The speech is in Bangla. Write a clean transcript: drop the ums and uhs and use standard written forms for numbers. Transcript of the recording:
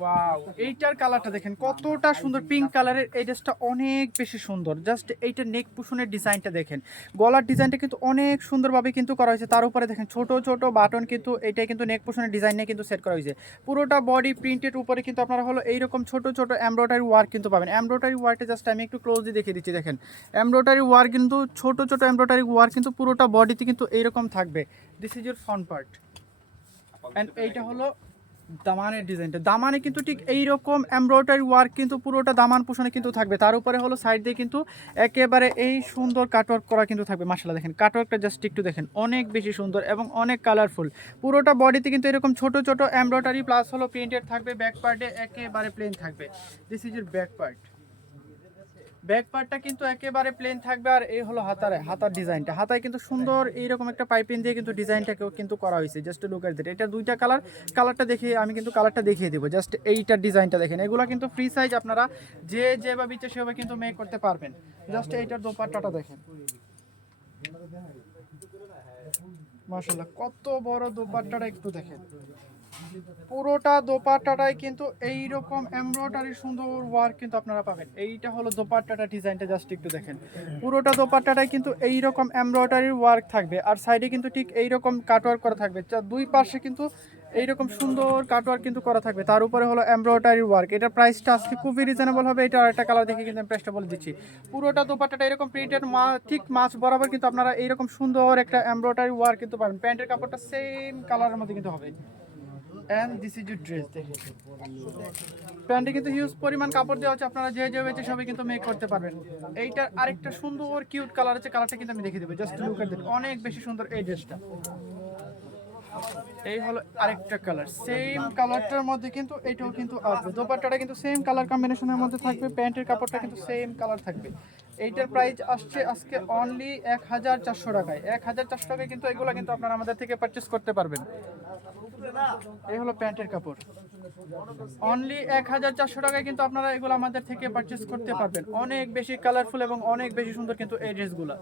ওয়াও, এইটার কালারটা দেখেন কতটা সুন্দর, পিঙ্ক কালারের। এই ড্রেসটা অনেক বেশি সুন্দর। জাস্ট এইটা নেক পুশনের ডিজাইনটা দেখেন, গলার ডিজাইনটা কিন্তু অনেক সুন্দরভাবে কিন্তু করা হয়েছে। তার উপরে দেখেন ছোট ছোট বাটন, কিন্তু এটাই কিন্তু নেক পুশনের ডিজাইন নিয়ে কিন্তু সেট করা হয়েছে। পুরোটা বডি প্রিন্টের উপরে কিন্তু আপনারা হলো এইরকম ছোট ছোট এমব্রয়ডারি ওয়ার্ক কিন্তু পাবেন। এমব্রয়ডারি ওয়ার্কটা জাস্ট আমি একটু ক্লোজলি দেখিয়ে দিচ্ছি। দেখেন এমব্রয়ডারি ওয়ার্ক কিন্তু ছোট ছোট এমব্রয়ডারি ওয়ার্ক কিন্তু পুরোটা বডিতে কিন্তু এইরকম থাকবে। This is your front part. And এইটা হলো দামানের ডিজাইনটা। দামানে কিন্তু ঠিক এইরকম এমব্রয়ডারি ওয়ার্ক কিন্তু পুরোটা দামান পোষণে কিন্তু থাকবে। তার উপরে হলো সাইড দিয়ে কিন্তু একেবারে এই সুন্দর কাটওয়ার্ক করা কিন্তু থাকবে। মাশাআল্লাহ দেখেন কাটওয়ার্কটা জাস্ট একটু দেখেন, অনেক বেশি সুন্দর এবং অনেক কালারফুল। পুরোটা বডিতে কিন্তু এরকম ছোট ছোট এমব্রয়ডারি প্লাস হলো প্রিন্টেড থাকবে। ব্যাক পার্টে একেবারে প্লেন থাকবে। দিস ইজ এর ব্যাক পার্ট। ব্যাক পার্টটা কিন্তু একেবারে প্লেন থাকবে। আর এই হলো হাতার ডিজাইনটা। হাতায় কিন্তু সুন্দর এইরকম একটা পাইপিং দিয়ে কিন্তু ডিজাইনটাকেও কিন্তু করা হয়েছে। Just look at that. এটা দুইটা কালারটা দেখিয়ে আমি কিন্তু কালারটা দেখিয়ে দেবো। জাস্ট এইটার ডিজাইনটা দেখেন। এগুলো কিন্তু ফ্রি সাইজ, আপনারা যেভাবে ইচ্ছে সেভাবে কিন্তু মেক করতে পারবেন। জাস্ট এইটার দোপাট্টাটা দেখেন, মাশাআল্লাহ কত বড় দোপাট্টাটা একটু দেখেন। পুরোটা দোপাট্টাটাই কিন্তু এইরকম এমব্রয়ডারি সুন্দর ওয়ার্ক কিন্তু আপনারা পাবেন। এইটা হলো দোপাট্টাটা ডিজাইনটা, জাস্ট একটু দেখেন। পুরোটা দোপাট্টাটাই কিন্তু এইরকম এমব্রয়ডারি ওয়ার্ক থাকবে। আর সাইডে কিন্তু ঠিক এইরকম কাটওয়ার্ক করা থাকবে। দুই পাশে কিন্তু এইরকম সুন্দর কাটওয়ার্ক কিন্তু করা থাকবে। তার উপরে হলো এমব্রয়ডারি ওয়ার্ক। এটা প্রাইসটা আজকে খুবই রিজনেবল হবে। এটা আরেকটা কালার দেখে কিন্তু আমি প্রাইসটা বলে দিচ্ছি। পুরোটা দোপাট্টাটা এরকম প্রিন্টেড, ঠিক মাছ বরাবর কিন্তু আপনারা এইরকম সুন্দর একটা এমব্রয়ডারি ওয়ার্ক কিন্তু পাবেন। প্যান্টের কাপড়টা সেম কালারের মধ্যে কিন্তু হবে। And this is your dress. দেখেন প্যান্টে কিন্তু হিউজ পরিমাণ কাপড় দেওয়া হচ্ছে, আপনারা যে বেচে সবাই কিন্তু মেক করতে পারবেন। এইটার আরেকটা সুন্দর কিউট কালার আছে, কালারটা কিন্তু আমি দেখিয়ে দেবো। জাস্ট লুক এট দ্যাট, অনেক বেশি সুন্দর এই ড্রেসটা। এই হলো আরেকটা কালার, সেম কালারটার মধ্যে কিন্তু এটাও কিন্তু আসবে। দোপাট্টাটা কিন্তু সেম কালার কম্বিনেশনের মধ্যে থাকবে। প্যান্টের কাপড়টা কিন্তু সেম কালার থাকবে। এইটার প্রাইস আসছে আজকে অনলি 1400 টাকায়। 1400 টাকায় কিন্তু এগুলো কিন্তু আপনারা আমাদের থেকে পারচেস করতে পারবেন। এই হলো প্যান্টের কাপড়, অনলি 1400 টাকায় কিন্তু আপনারা এগুলো আমাদের থেকে পারচেস করতে পারবেন। অনেক বেশি কালারফুল এবং অনেক বেশি সুন্দর কিন্তু এই ড্রেসগুলো।